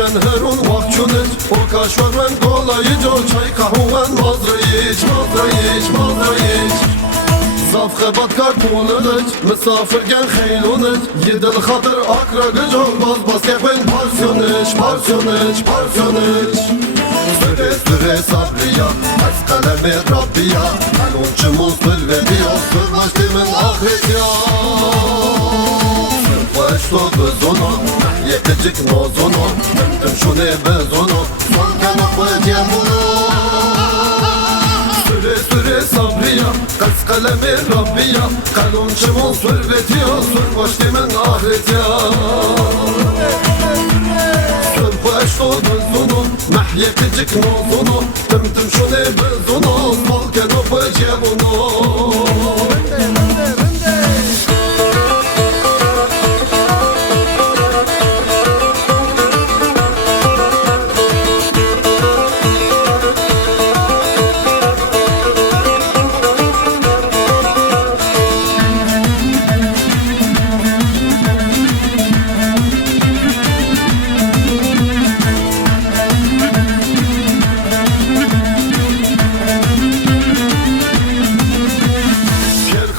geçen her on vakçunuz O kaşvar ben kolayı co çay kahven mazrayiç mazrayiç Zafke batkar tuğunuz Misafir gen xeylunuz Yedil xatır akra gıco Baz baz kekben parsiyonuz Süre sabriya Ez kalemi Rabbiya Kalunçumuz bilvediya Sırmaş kimin ahretya Sırbaşto bezonu Yekecik nozonu Tüm şune bezonu Son kanık bediyemunu Süre sabriya Ez kalemi Rabbiya Kalunçumuz bilvediya Sırbaş kimin ahretya Sırbaşto bezonu Yekecik nozunu Tüm şune bezonu Son kanık bediyemunu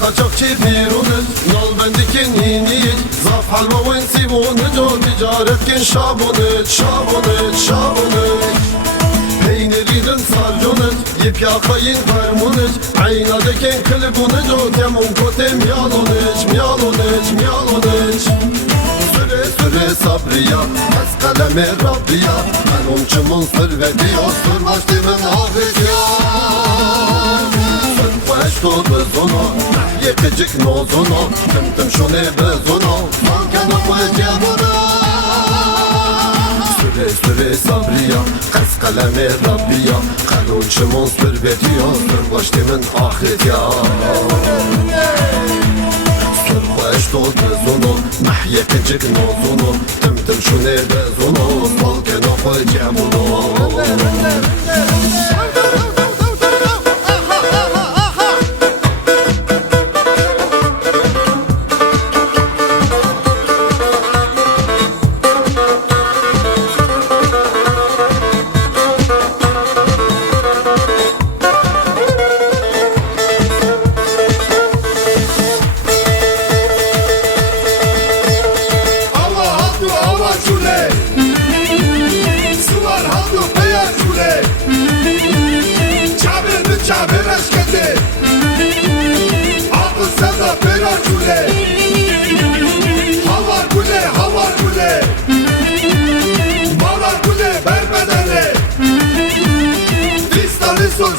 Kaçakçı pirunuz, nal bendikin yeniyiz Zaf halva wen sivunuz, o ticaretkin şabunuz Peyniridin sarcunuz, yip yakayın vermunuz Aynadekin klibunuz, o temun kotem yalunuz Süre sabriya, ez kalemi Rabbiya Ben onçumun sırvediya, sırbaş dimin ahretya Sırbaşto bezonu Yekecik nozunu Tüm şune bezunu Son kanık bediyemunu Süre sabriya Ez kalemi Rabbiya Kalunçumun sırvediya Sırbaş dimin ahretya Sırbaşto bezonu Yekecik nozunu Tüm şune bezunu Son kanık bediyemunu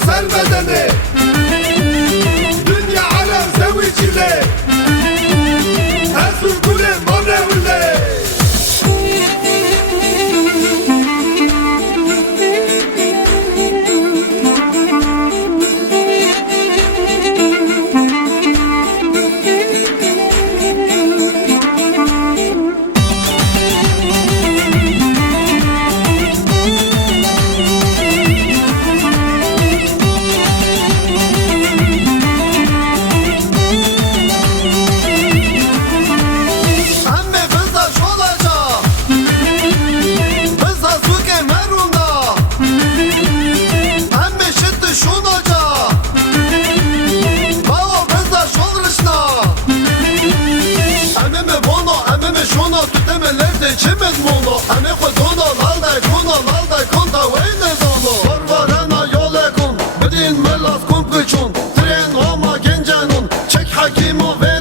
Ser bedeni Dünya alem sevicile Ersun kule manevle Çimin mulu, ane kuzunu lalday konta veyne zulu Varvarena yolekun, bedin melas kum kıçun Tren oma gencanun, çek hakimu ve